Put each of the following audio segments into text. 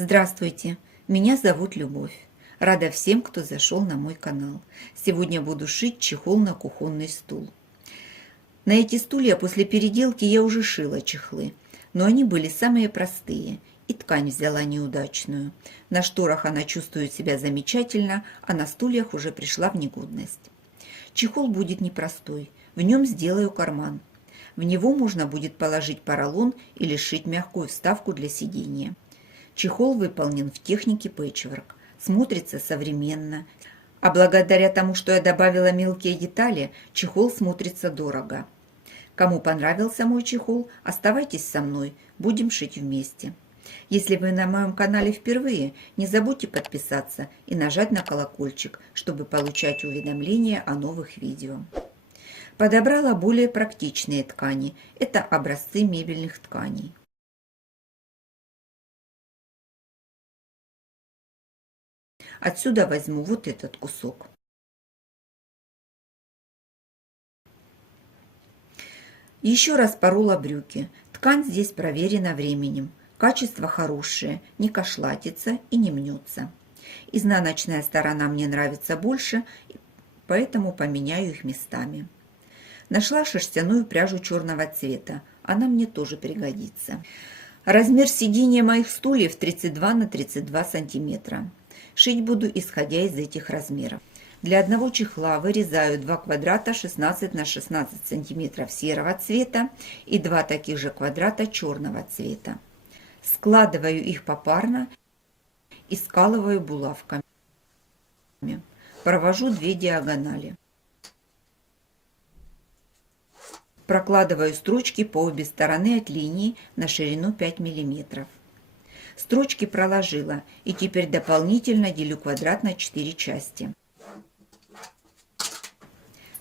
Здравствуйте, меня зовут Любовь. Рада всем, кто зашел на мой канал. Сегодня буду шить чехол на кухонный стул. На эти стулья после переделки я уже шила чехлы, но они были самые простые, и ткань взяла неудачную. На шторах она чувствует себя замечательно, а на стульях уже пришла в негодность. Чехол будет непростой, в нем сделаю карман. В него можно будет положить поролон или сшить мягкую вставку для сидения. Чехол выполнен в технике пэтчворк, смотрится современно, а благодаря тому, что я добавила мелкие детали, чехол смотрится дорого. Кому понравился мой чехол, оставайтесь со мной, будем шить вместе. Если вы на моем канале впервые, не забудьте подписаться и нажать на колокольчик, чтобы получать уведомления о новых видео. Подобрала более практичные ткани, это образцы мебельных тканей. Отсюда возьму вот этот кусок. Еще раз порола брюки. Ткань здесь проверена временем. Качество хорошее, не кошлатится и не мнется. Изнаночная сторона мне нравится больше, поэтому поменяю их местами. Нашла шерстяную пряжу черного цвета. Она мне тоже пригодится. Размер сидения моих стульев 32 на 32 сантиметра. Шить буду исходя из этих размеров. Для одного чехла вырезаю 2 квадрата 16 на 16 сантиметров серого цвета и 2 таких же квадрата черного цвета. Складываю их попарно и скалываю булавками. Провожу 2 диагонали. Прокладываю строчки по обе стороны от линии на ширину 5 мм. Строчки проложила и теперь дополнительно делю квадрат на 4 части.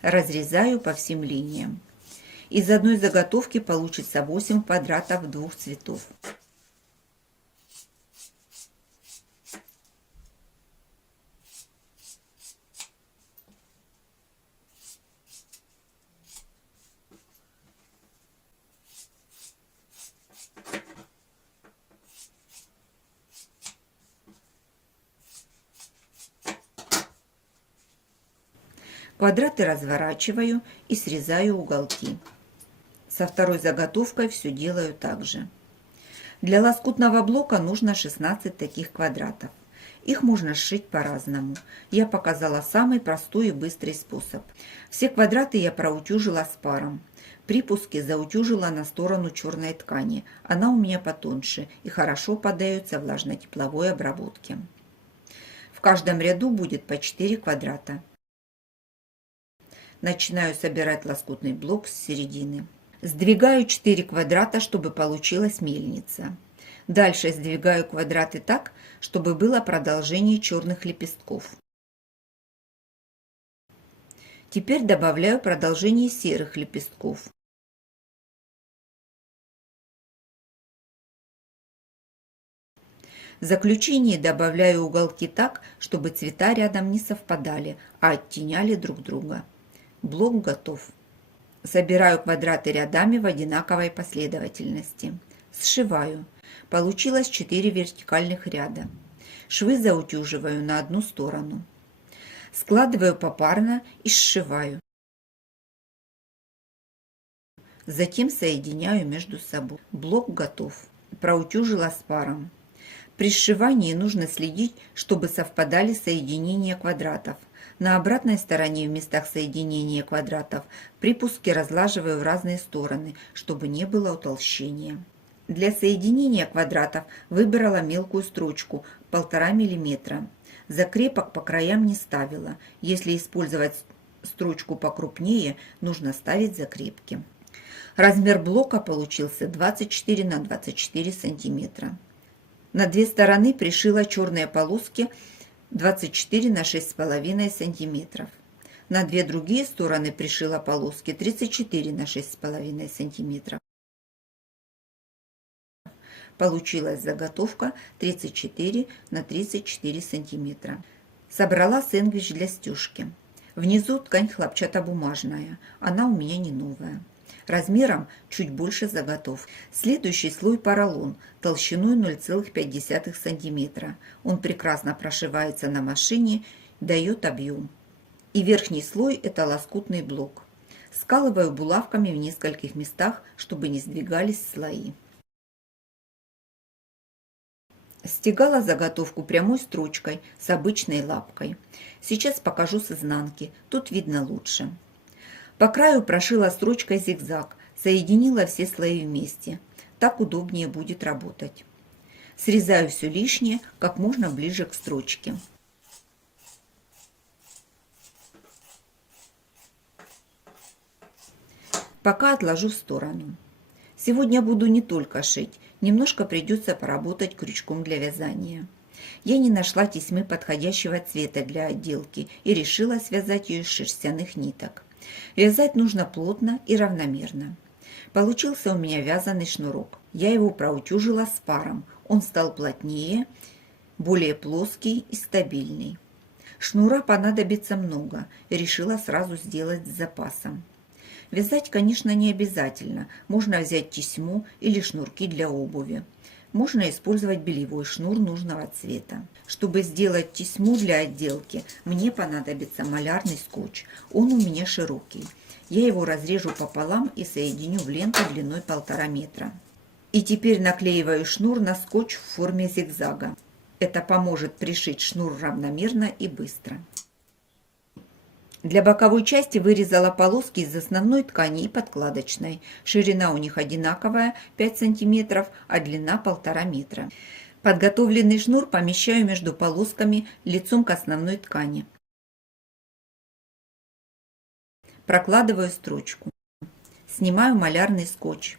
Разрезаю по всем линиям. Из одной заготовки получится 8 квадратов двух цветов. Квадраты разворачиваю и срезаю уголки. Со второй заготовкой все делаю так же. Для лоскутного блока нужно 16 таких квадратов. Их можно сшить по-разному. Я показала самый простой и быстрый способ. Все квадраты я проутюжила спаром. Припуски заутюжила на сторону черной ткани. Она у меня потоньше и хорошо поддается влажно-тепловой обработке. В каждом ряду будет по 4 квадрата. Начинаю собирать лоскутный блок с середины. Сдвигаю 4 квадрата, чтобы получилась мельница. Дальше сдвигаю квадраты так, чтобы было продолжение черных лепестков. Теперь добавляю продолжение серых лепестков. В заключение добавляю уголки так, чтобы цвета рядом не совпадали, а оттеняли друг друга. Блок готов. Собираю квадраты рядами в одинаковой последовательности. Сшиваю. Получилось 4 вертикальных ряда. Швы заутюживаю на одну сторону. Складываю попарно и сшиваю. Затем соединяю между собой. Блок готов. Проутюжила спаром. При сшивании нужно следить, чтобы совпадали соединения квадратов. На обратной стороне в местах соединения квадратов припуски разлаживаю в разные стороны, чтобы не было утолщения. Для соединения квадратов выбрала мелкую строчку 1,5 мм. Закрепок по краям не ставила. Если использовать строчку покрупнее, нужно ставить закрепки. Размер блока получился 24 на 24 сантиметра. На 2 стороны пришила черные полоски 24 на 6,5 сантиметров. На 2 другие стороны пришила полоски 34 на 6,5 сантиметров. Получилась заготовка 34 на 34 сантиметра. Собрала сэндвич для стежки. Внизу ткань хлопчатобумажная, она у меня не новая. размером чуть больше заготовки. Следующий слой поролон толщиной 0,5 см. Он прекрасно прошивается на машине, дает объем. И верхний слой – это лоскутный блок. Скалываю булавками в нескольких местах, чтобы не сдвигались слои. Стегала заготовку прямой строчкой с обычной лапкой. Сейчас покажу с изнанки, тут видно лучше. По краю прошила строчкой зигзаг, соединила все слои вместе. Так удобнее будет работать. Срезаю все лишнее как можно ближе к строчке. Пока отложу в сторону. Сегодня буду не только шить, немножко придется поработать крючком для вязания. Я не нашла тесьмы подходящего цвета для отделки и решила связать ее из шерстяных ниток. Вязать нужно плотно и равномерно. Получился у меня вязаный шнурок. Я его проутюжила с паром. Он стал плотнее, более плоский и стабильный. Шнура понадобится много, решила сразу сделать с запасом. Вязать, конечно, не обязательно. Можно взять тесьму или шнурки для обуви. Можно использовать бельевой шнур нужного цвета. Чтобы сделать тесьму для отделки, мне понадобится малярный скотч. Он у меня широкий. Я его разрежу пополам и соединю в ленту длиной 1,5 метра. И теперь наклеиваю шнур на скотч в форме зигзага. Это поможет пришить шнур равномерно и быстро. Для боковой части вырезала полоски из основной ткани и подкладочной. Ширина у них одинаковая 5 см, а длина 1,5 метра. Подготовленный шнур помещаю между полосками лицом к основной ткани. Прокладываю строчку. Снимаю малярный скотч.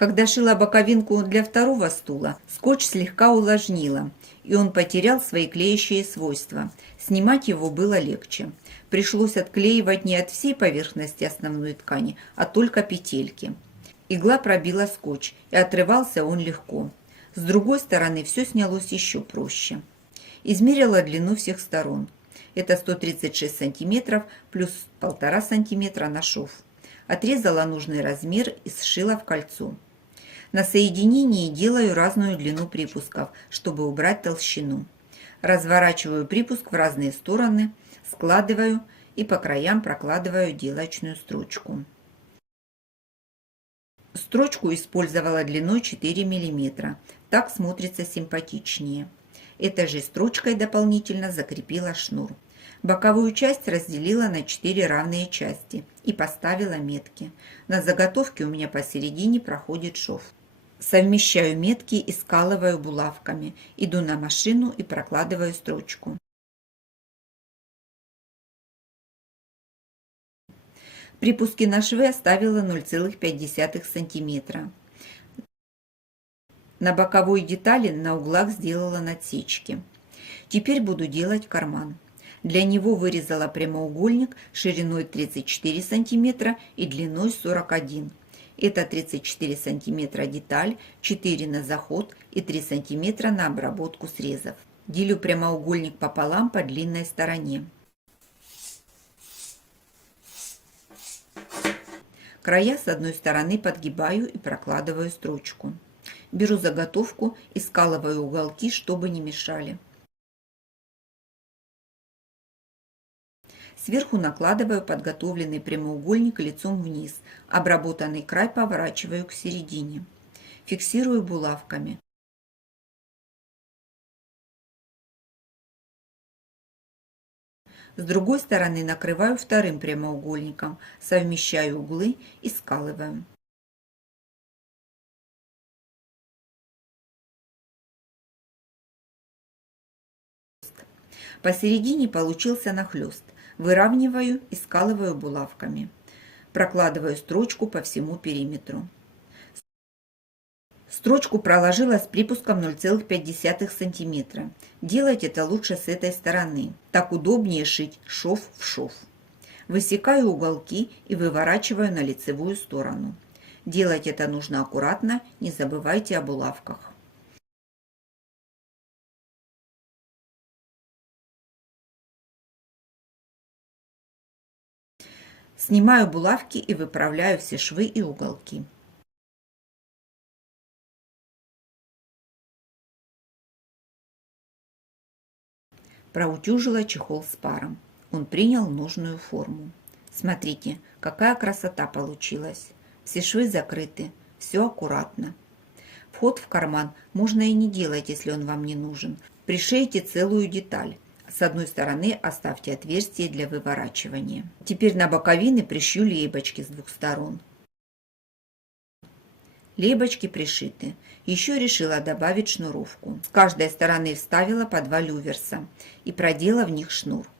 Когда шила боковинку для второго стула, скотч слегка увлажнила, и он потерял свои клеящие свойства. Снимать его было легче. Пришлось отклеивать не от всей поверхности основной ткани, а только петельки. Игла пробила скотч, и отрывался он легко. С другой стороны все снялось еще проще. Измерила длину всех сторон. Это 136 см плюс 1,5 см на шов. Отрезала нужный размер и сшила в кольцо. На соединении делаю разную длину припусков, чтобы убрать толщину. Разворачиваю припуск в разные стороны, складываю и по краям прокладываю отделочную строчку. Строчку использовала длиной 4 мм. Так смотрится симпатичнее. Этой же строчкой дополнительно закрепила шнур. Боковую часть разделила на 4 равные части и поставила метки. На заготовке у меня посередине проходит шов. Совмещаю метки и скалываю булавками. Иду на машину и прокладываю строчку. Припуски на швы оставила 0,5 см. На боковой детали на углах сделала надсечки. Теперь буду делать карман. Для него вырезала прямоугольник шириной 34 см и длиной 41 см. Это 34 см деталь, 4 на заход и 3 см на обработку срезов. Делю прямоугольник пополам по длинной стороне. Края с одной стороны подгибаю и прокладываю строчку. Беру заготовку и скалываю уголки, чтобы не мешали. Сверху накладываю подготовленный прямоугольник лицом вниз. Обработанный край поворачиваю к середине. Фиксирую булавками. С другой стороны накрываю вторым прямоугольником, совмещаю углы и скалываю. Посередине получился нахлест. Выравниваю и скалываю булавками. Прокладываю строчку по всему периметру. Строчку проложила с припуском 0,5 см. Делать это лучше с этой стороны. Так удобнее шить шов в шов. Высекаю уголки и выворачиваю на лицевую сторону. Делать это нужно аккуратно, не забывайте о булавках. Снимаю булавки и выправляю все швы и уголки. Проутюжила чехол с паром. Он принял нужную форму. Смотрите, какая красота получилась. Все швы закрыты, все аккуратно. Вход в карман можно и не делать, если он вам не нужен. Пришейте целую деталь. С одной стороны оставьте отверстие для выворачивания. Теперь на боковины пришью лейбочки с двух сторон. Лейбочки пришиты. Еще решила добавить шнуровку. С каждой стороны вставила по 2 люверса и продела в них шнур.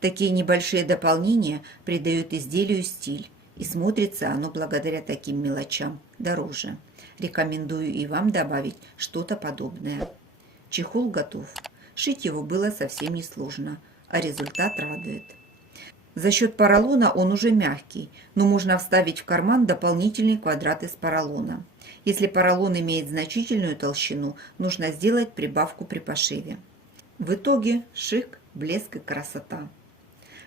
Такие небольшие дополнения придают изделию стиль, и смотрится оно благодаря таким мелочам дороже. Рекомендую и вам добавить что-то подобное. Чехол готов. Шить его было совсем несложно, а результат радует. За счет поролона он уже мягкий, но можно вставить в карман дополнительный квадрат из поролона. Если поролон имеет значительную толщину, нужно сделать прибавку при пошиве. В итоге шик, блеск и красота.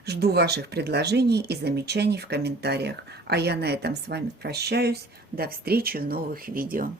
Жду ваших предложений и замечаний в комментариях. А я на этом с вами прощаюсь. До встречи в новых видео.